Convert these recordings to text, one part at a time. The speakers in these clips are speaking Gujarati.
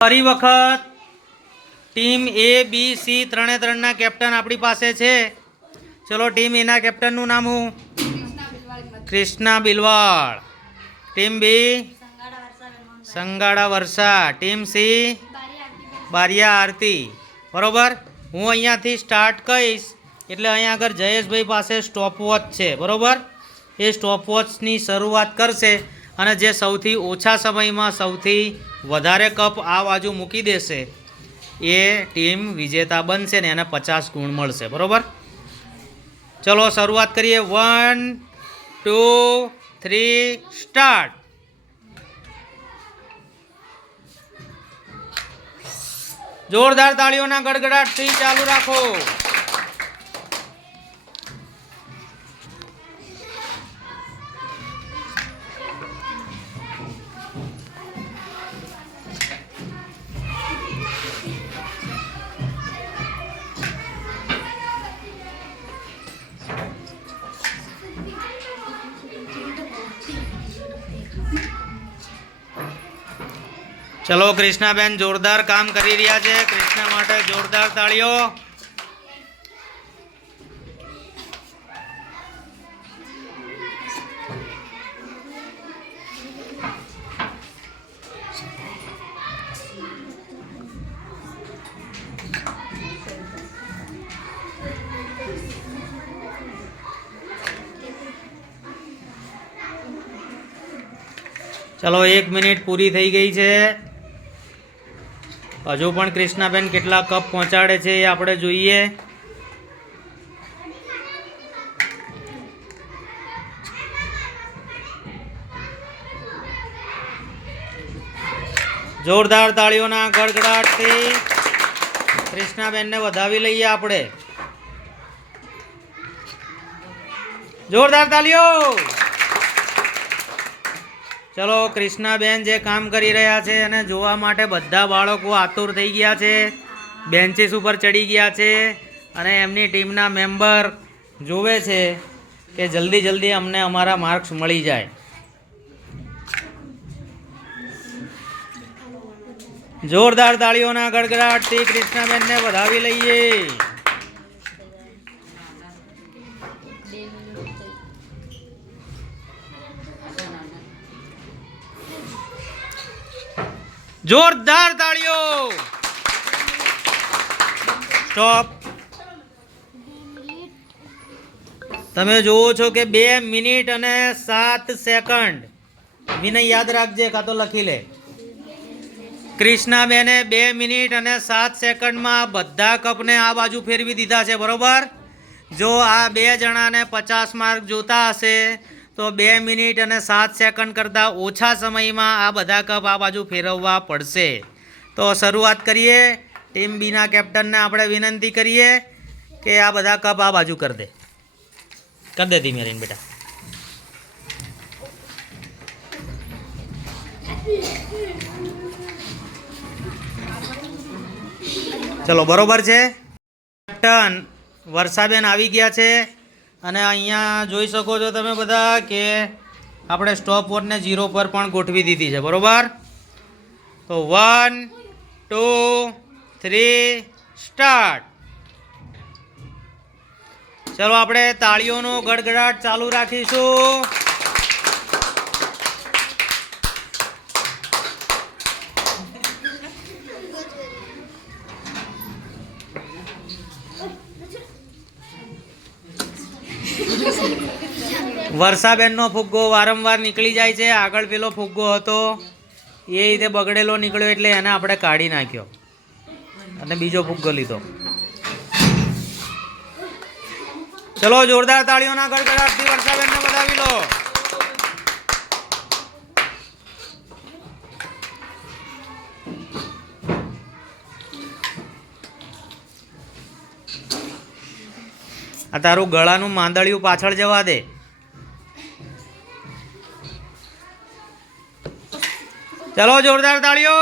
ફરી વખત ટીમ એ બી સી ત્રણે ત્રણના કેપ્ટન આપણી પાસે છે. ચલો ટીમ એના કેપ્ટનનું નામ હું કૃષ્ણા બિલવાળ. ટીમ બી સંગાડા વર્ષા. ટીમ સી બારિયા આરતી. બરાબર. હું અહીંયાથી સ્ટાર્ટ કહીશ એટલે અહીંયા આગળ જયેશભાઈ પાસે સ્ટોપવોચ છે. બરાબર. એ સ્ટોપવોચની શરૂઆત કરશે અને જે સૌથી ઓછા સમયમાં સૌથી વધારે કપ આ બાજુ મૂકી દેશે એ ટીમ વિજેતા બનશે ને એને 50 ગુણ મળશે. બરાબર. ચલો શરૂઆત કરીએ. 1 2 3 સ્ટાર્ટ. જોરદાર તાળીઓના ગડગડાટથી ચાલુ રાખો. ચલો કૃષ્ણાબેન જોરદાર કામ કરી રહ્યા છે. કૃષ્ણા માટે જોરદાર તાળીઓ. ચલો 1 મિનિટ પૂરી થઈ ગઈ છે. હજુ પણ કૃષ્ણાબેન કેટલા કપ પહોંચાડે છે એ આપણે જોઈએ. જોરદાર તાળીઓના ગડગડાટથી કૃષ્ણાબેનને વધાવી લઈએ આપણે. જોરદાર તાળીઓ. ચલો કૃષ્ણાબેન જે કામ કરી રહ્યા છે અને જોવા માટે બધા બાળકો આતુર થઈ ગયા છે. બેન્ચીસ ઉપર ચડી ગયા છે અને એમની ટીમના મેમ્બર જોવે છે કે જલ્દી જલ્દી અમને અમારા માર્ક્સ મળી જાય. જોરદાર તાળીઓના ગડગડાટથી કૃષ્ણાબેનને વધાવી લઈએ. જોરદાર તાળીઓ. સ્ટોપ. તમે જોવો છો કે 2 મિનિટ અને 7 સેકન્ડ. વિનય યાદ રાખજે કાં તો લખી લે. કૃષ્ણાબેને 2 મિનિટ અને 7 સેકન્ડમાં બધા કપને આ બાજુ ફેરવી દીધા છે. બરોબર. જો આ 2 જણાને 50 માર્ક જોતા હશે તો 2 મિનિટ અને 7 સેકન્ડ કરતાં ઓછા સમયમાં આ બધા કપ આ બાજુ ફેરવવા પડશે. તો શરૂઆત કરીએ. ટીમ બીના કેપ્ટનને આપણે વિનંતી કરીએ કે આ બધા કપ આ બાજુ કરી દે. કરી દે ધીમે રહીને બેટા. ચલો બરોબર છે. કેપ્ટન વર્ષાબેન આવી ગયા છે અને અહીંયા જોઈ શકો છો તમે બધા કે આપણે સ્ટોપ વોચને 0 પર પણ ગોઠવી દીધી છે. બરોબર. તો 1 2 3 સ્ટાર્ટ. ચલો આપણે તાળીઓનો ગડગડાટ ચાલુ રાખીશું. વર્ષાબેનનો ફુગ્ગો વારંવાર નીકળી જાય છે. આગળ પેલો ફુગ્ગો હતો એ રીતે બગડેલો નીકળ્યો એટલે એને આપણે કાઢી નાખ્યો અને બીજો ફુગ્ગો લીધો. ચલો જોરદાર તાળીઓના ગડગડાટથી વર્ષાબેનને વધાવી લો. આ તારું ગળાનું માંદળિયું પાછળ જવા દે. ચલો જોરદાર તાળીઓ.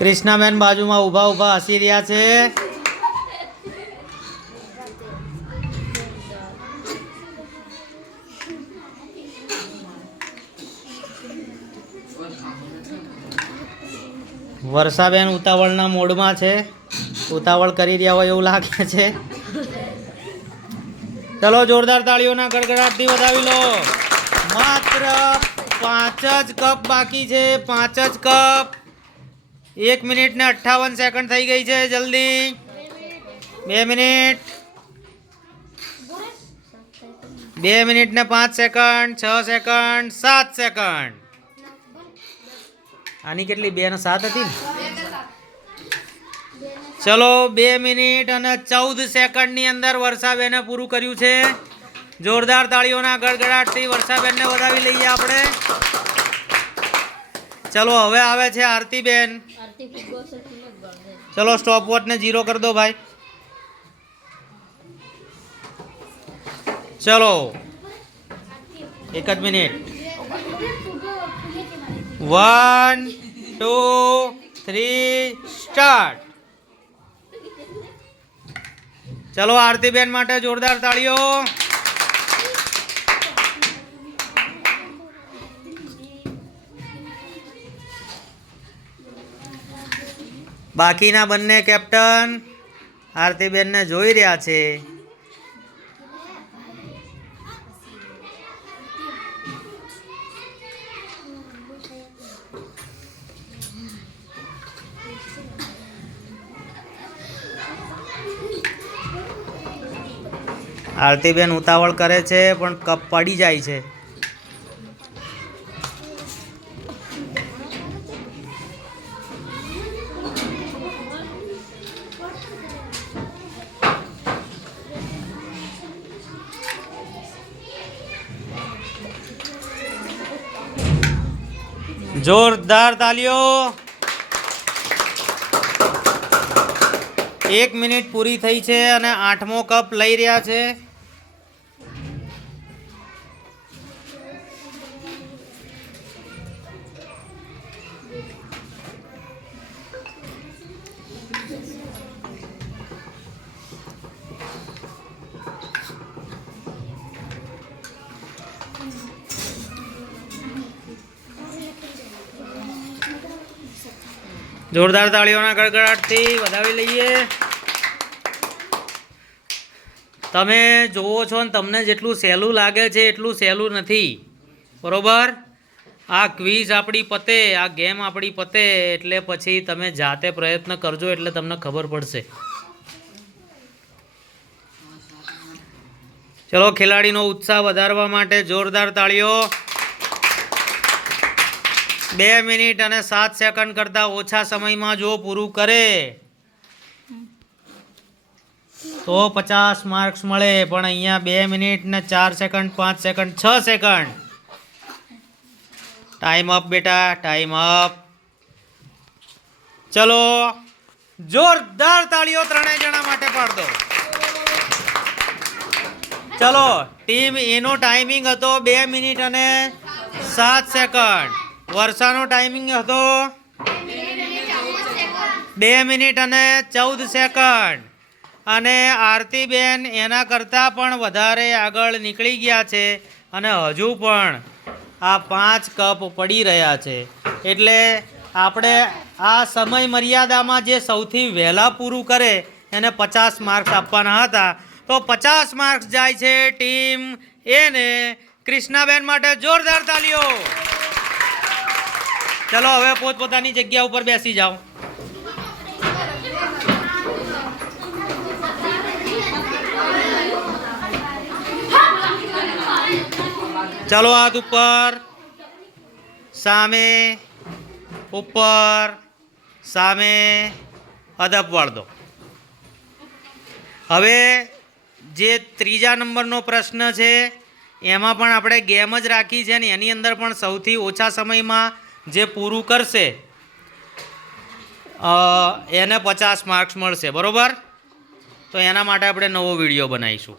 કૃષ્ણાબેન બાજુમાં ઊભા ઊભા હસી રહ્યા છે. વર્ષાબેન ઉતાવળના મોડમાં છે, ઉતાવળ કરી રહ્યા હોય એવું લાગે છે. ચલો જોરદાર તાળીઓના ગડગડાટથી વધાવી લો. માત્ર 5 જ કપ બાકી છે, 5 જ કપ. 1 મિનિટ ને 58 સેકન્ડ થઈ ગઈ છે. જલ્દી 2 મિનિટ, 2 મિનિટ ને 5 સેકન્ડ, 6 સેકન્ડ, 7 સેકન્ડ. આની કેટલી 2 ને 7 હતી ને? ચલો 2 મિનિટ અને 14 સેકન્ડની અંદર વર્ષાબેને પૂરું કર્યું છે. જોરદાર તાળીઓના ગડગડાટથી વર્ષાબેનને વધાવી લઈએ આપણે. ચલો હવે આવે છે આરતીબેન. ચલો સ્ટોપ વોચને 0 કરી દો ભાઈ. ચલો 1 જ મિનિટ. 1 2 3 સ્ટાર્ટ. ચલો આરતીબેન માટે જોરદાર તાળીઓ. બાકીના બંને કેપ્ટન આરતીબેનને જોઈ રહ્યા છે. આરતીબેન ઉતાવળ કરે છે પણ કપ પડી જાય છે. જોરદાર તાલીઓ. 1 મિનિટ પૂરી થઈ છે અને 8મો કપ લઈ રહ્યા છે. જોરદાર તાળીઓના ગડગડાટથી વધાવી લઈએ. તમે જુઓ છો ને તમને જેટલું સહેલું લાગે છે એટલું સહેલું નથી, બરોબર? આ ક્વિઝ આપણી પતે, આ ગેમ આપણી પતે એટલે પછી તમે જાતે પ્રયત્ન કરજો એટલે તમને ખબર પડશે. ચલો ખેલાડીનો ઉત્સાહ વધારવા માટે જોરદાર તાળીઓ. 2 મિનિટ અને 7 સેકન્ડ કરતાં ઓછા સમયમાં જો પૂરું કરે તો 50 માર્ક્સ મળે. પણ અહીંયા 2 મિનિટ ને 4 second, 5 second, 6 second. Time up બેટા, ટાઈમ અપ. ચલો જોરદાર તાળીઓ ત્રણેય જણા માટે પાડ દો. ચલો ટીમ એનો ટાઈમિંગ હતો 2 મિનિટ અને 7 સેકન્ડ. વર્ષાનો ટાઈમિંગ હતો 2 મિનિટ અને 14 સેકન્ડ. અને આરતીબેન એના કરતાં પણ વધારે આગળ નીકળી ગયા છે અને હજુ પણ આ 5 કપ પડી રહ્યા છે. એટલે આપણે આ સમય મર્યાદામાં જે સૌથી વહેલા પૂરું કરે એને 50 માર્ક્સ આપવાના હતા. તો 50 માર્ક્સ જાય છે ટીમ એને. કૃષ્ણાબેન માટે જોરદાર તાલીઓ. ચલો હવે પોતપોતાની જગ્યા ઉપર બેસી જાઓ. ચલો હાથ ઉપર, સામે, ઉપર, સામે, અદબ વાળ દો. હવે જે 3જા નંબરનો પ્રશ્ન છે એમાં પણ આપણે ગેમ જ રાખી છે ને એની અંદર પણ સૌથી ઓછા સમયમાં જે પૂરું કરશે એને 50 માર્ક્સ મળશે, બરાબર? તો એના માટે આપણે નવો વિડીયો બનાવીશું.